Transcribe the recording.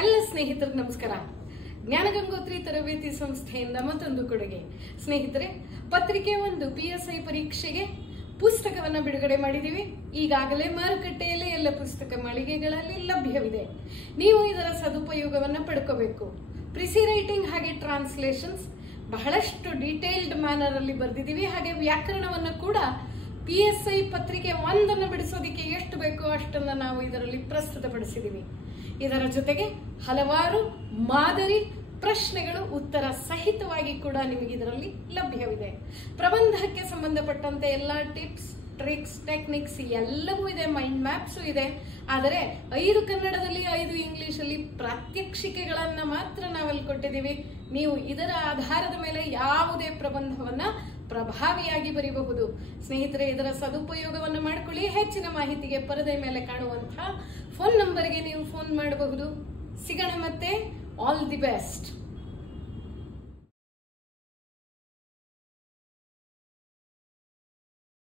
ಎಲ್ಲ ಸ್ನೇಹಿತರಿಗೆ ನಮಸ್ಕಾರ. ಜ್ಞಾನಗಂಗೋತ್ರಿ ತರಬೇತಿ ಸಂಸ್ಥೆಯಿಂದ ಮತ್ತೊಂದು ಕೊಡುಗೆ. ಸ್ನೇಹಿತರೆ, ಪತ್ರಿಕೆ 1 PSI ಪರೀಕ್ಷೆಗೆ ಪುಸ್ತಕವನ್ನ ಬಿಡುಗಡೆ ಮಾಡಿದೀವಿ. ಈಗಾಗಲೇ ಮಾರುಕಟ್ಟೆಯಲ್ಲಿ ಎಲ್ಲ ಪುಸ್ತಕ ಮಳಿಗೆಗಳಲ್ಲಿ ಲಭ್ಯವಿದೆ. ನೀವು ಇದರ ಸದುಪಯೋಗವನ್ನ ಪಡ್ಕೋಬೇಕು. ಪ್ರಿಸಿ ರೈಟಿಂಗ್ ಹಾಗೆ ಟ್ರಾನ್ಸ್ಲೇಷನ್ಸ್ ಬಹಳಷ್ಟು ಡೀಟೇಲ್ಡ್ ಮ್ಯಾನರ್ ಅಲ್ಲಿ ಬರೆದಿದ್ದೀವಿ. ಹಾಗೆ ವ್ಯಾಕರಣವನ್ನ ಕೂಡ PSI ಪತ್ರಿಕೆ 1 ಬಿಡಿಸೋದಿಕ್ಕೆ ಎಷ್ಟು ಬೇಕೋ ಅಷ್ಟನ್ನ ನಾವು ಇದರಲ್ಲಿ ಪ್ರಸ್ತುತಪಡಿಸಿದೀವಿ. ಇದರ ಜೊತೆಗೆ ಹಲವಾರು ಮಾದರಿ ಪ್ರಶ್ನೆಗಳು ಉತ್ತರ ಸಹಿತವಾಗಿ ಕೂಡ ನಿಮಗೆ ಇದರಲ್ಲಿ ಲಭ್ಯವಿದೆ. ಪ್ರಬಂಧಕ್ಕೆ ಸಂಬಂಧಪಟ್ಟಂತೆ ಎಲ್ಲಾ ಟಿಪ್ಸ್, ಟ್ರಿಕ್ಸ್, ಟೆಕ್ನಿಕ್ಸ್ ಎಲ್ಲವೂ ಇದೆ. ಮೈಂಡ್ ಮ್ಯಾಪ್ಸ್ ಇದೆ. ಆದರೆ 5 ಕನ್ನಡದಲ್ಲಿ 5 ಇಂಗ್ಲಿಷ್ ಅಲ್ಲಿ ಪ್ರಾತ್ಯಕ್ಷಿಕೆಗಳನ್ನ ಮಾತ್ರ ನಾವಲ್ಲಿ ಕೊಟ್ಟಿದ್ದೀವಿ. ನೀವು ಇದರ ಆಧಾರದ ಮೇಲೆ ಯಾವುದೇ ಪ್ರಬಂಧವನ್ನ ಪ್ರಭಾವಿಯಾಗಿ ಬರೀಬಹುದು. ಸ್ನೇಹಿತರೆ, ಇದರ ಸದುಪಯೋಗವನ್ನು ಮಾಡಿಕೊಳ್ಳಿ. ಹೆಚ್ಚಿನ ಮಾಹಿತಿಗೆ ಪರದೆ ಮೇಲೆ ಕಾಣುವಂತಹ ಫೋನ್ ನಂಬರ್ಗೆ ನೀವು ಫೋನ್ ಮಾಡಬಹುದು. ಸಿಗೋಣ ಮತ್ತೆ. All the best.